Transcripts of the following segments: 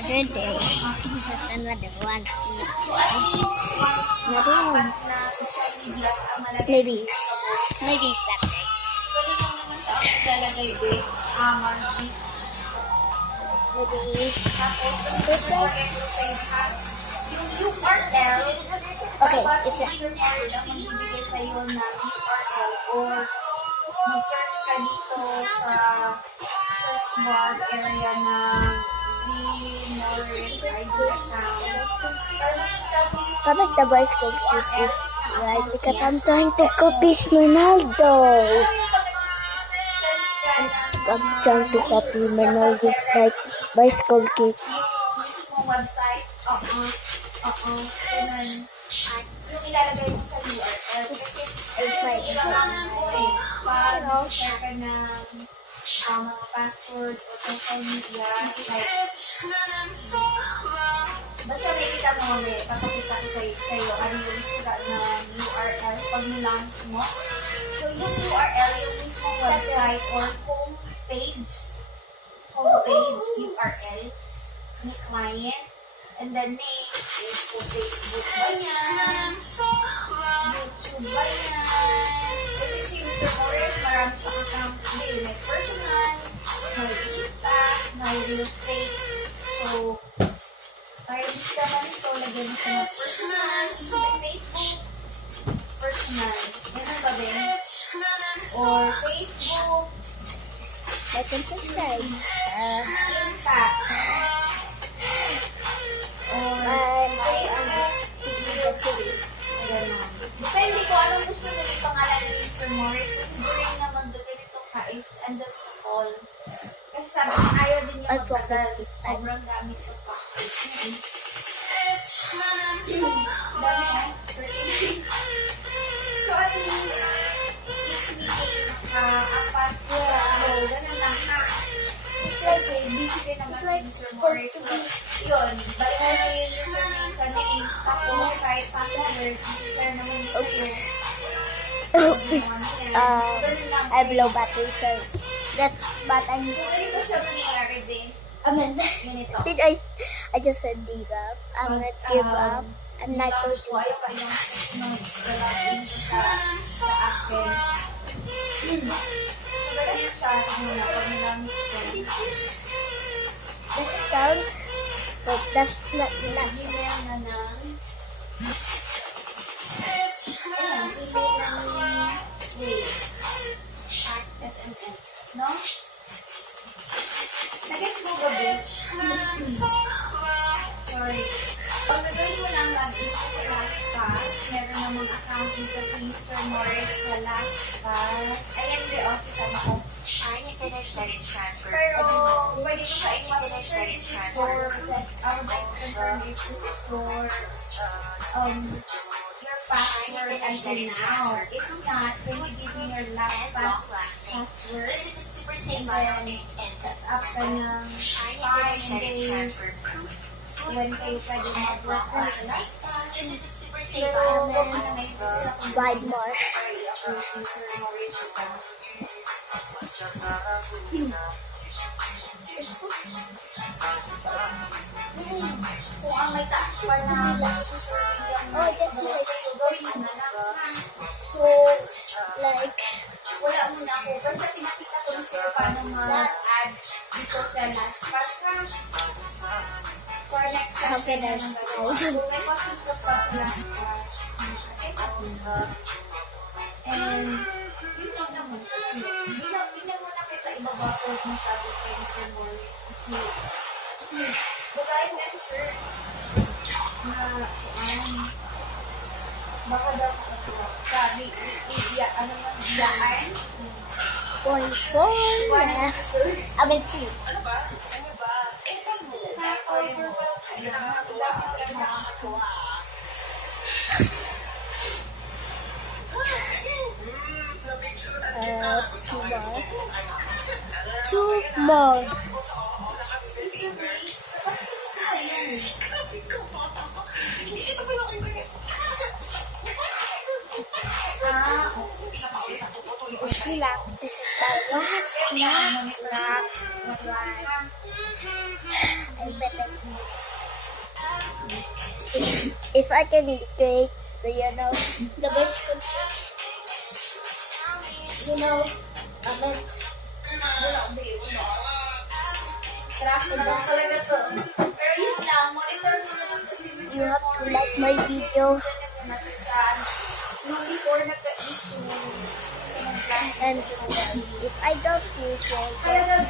other day, this is another one. Another one. Maybe it's that day. Ano lang naman sa ako lalagay din? Margie. Maybe Tapos, this ito day. sa yung URL, Okay, dapat it's si that. Sir Morris ang magbibigay sa'yo ng URL or mag-search ka dito sa search bar area ng V. Morris IG account. Comment the voice code if right, because I'm trying to copy Ronaldo. I'm trying to copy Ronaldo's like bicycle kick. Mismo website. Ganun. Yung ilalagay mo sa URL. Kasi, pag-share ka ng mga password o social media, like, basta nakikita mo kami, papakita ko sa'yo, ano yung sila ng URL pag nilaunch mo. So, yung URL, yung mismo website or homepage URL ni client. And the name is kung Facebook ba yan, YouTube ba yan. Kasi si Mr. Morris, marami siyang accounts din. May personal, may impact, may real estate. So, kaya dito naman ito, lagyan mo siya ng personal. May Facebook, personal. Ganun ba din? Or Facebook, Like and subscribe. impact. Or the city. Depende ko anong gusto mo yung pangalan ni Mr. Morris kasi during na maggaganito ka is andyan sa call. Kasi sabi niya ayaw din niya magtagal. Sobrang dami itong passwords niya. Dami So at least each meeting apat ganun lang ha. Kasi busy din naman si Mr. Morris. So, yun, balik mo na yung username sa name, tapos kahit password, share naman yung sa'yo. Oops. I blow battery, so that's but I'm. So, ganito siya nangyayari din. I mean, Ganito. did I just said give up. I'm not give up. I'm not going Launch ko, ayaw ka yung nag-login sa akin. So, ganyan siya, muna, pag nilaunch ko. Does it count? But that's not. Gmail na ng SMN. No? Nag-gets mo ba, bitch? Sorry. Pag nagawin mo lang login ko sa LastPass, meron namang account dito sa Mr. Morris sa LastPass. Ayan, kita mo. Trying to finish studies transfer. Pero, pwede ko sa i-pasok sir, this is for, I would like to confirm if this is for, your password until now. If not, can you give me your LastPass password? This is a super safe bionic and Set up ka ng trying to time finish studies days transfer proof. when kayo pwede mag-work na sa LastPass. This is a super safe Pero, bionic. huwag mo na ngayon kasi ako 5 more. i-approve si Sir Morris ito. Kung ang may taas pa na masususurin yung gawin na lang ha. So, Like, wala muna ako. Basta pinakita ko na sa'yo paano mag-add dito sa LastPass ha. For next Okay, session na then. ng gagawa. Kung may questions ka pa sa LastPass, and yun lang naman sa iyo. Hindi mo na kita ibabato masyado kay Mr. Morris kasi bagayin nga si Sir na baka daw sabi ano nga biyaan 44. wala Yeah. si Sir I mean 2. na overwhelmed ka na dami ka na Two more. Sila, this is the last one. I bet If I can create the, the bicycle, Wala, hindi. Wala. Trust na lang talaga to. Pero yun lang, monitor mo naman kasi Mr. you have to Morris. like my video Nasa siya. Nung before nagka-issue sa nag-plan. and subscribe. If I don't use it, Talaga,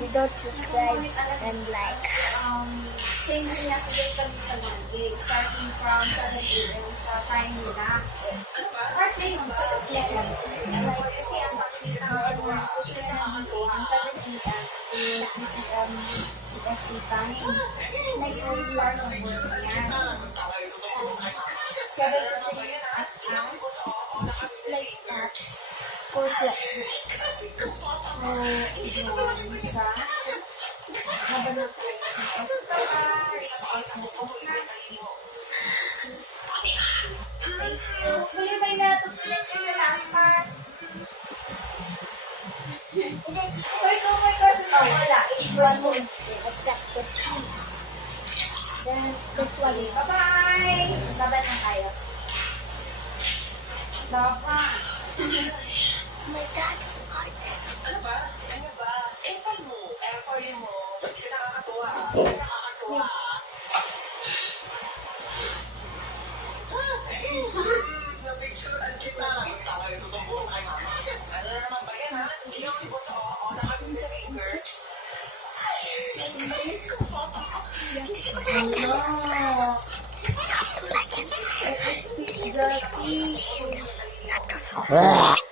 you don't subscribe and like. same niya suggest kami sa 1 gig starting from 7 a.m. sa time nila. Start na yun, 7 a.m. Kasi ang sabi niya sa mga push na nandito, ang 7 a.m. to 8 p.m. CFC time. Nag-start ng work niya. 7 to 3 as Like that. Goes like siya. Habang nag-pasok ka ba, i-out mo ko na. Thank you. Huli may natutunan ka sa last pass. Uy, kung may course na wala, it's one more. I've got this one. There's this one. Bye-bye! Bye-bye na tayo. Bye-bye. Oh my God. Ano ba? Ano ba? Effort mo. Effort mo. Hindi ka nakakatuwa. Hindi ka nakakatuwa. Napicturean kita. Tama yung tutong buong kay mama. Ano na naman ba yan, ha? Hindi ako si Boss Oo nakabing sa finger. Like and subscribe. You have to like and subscribe. Please, please, please. You have to subscribe.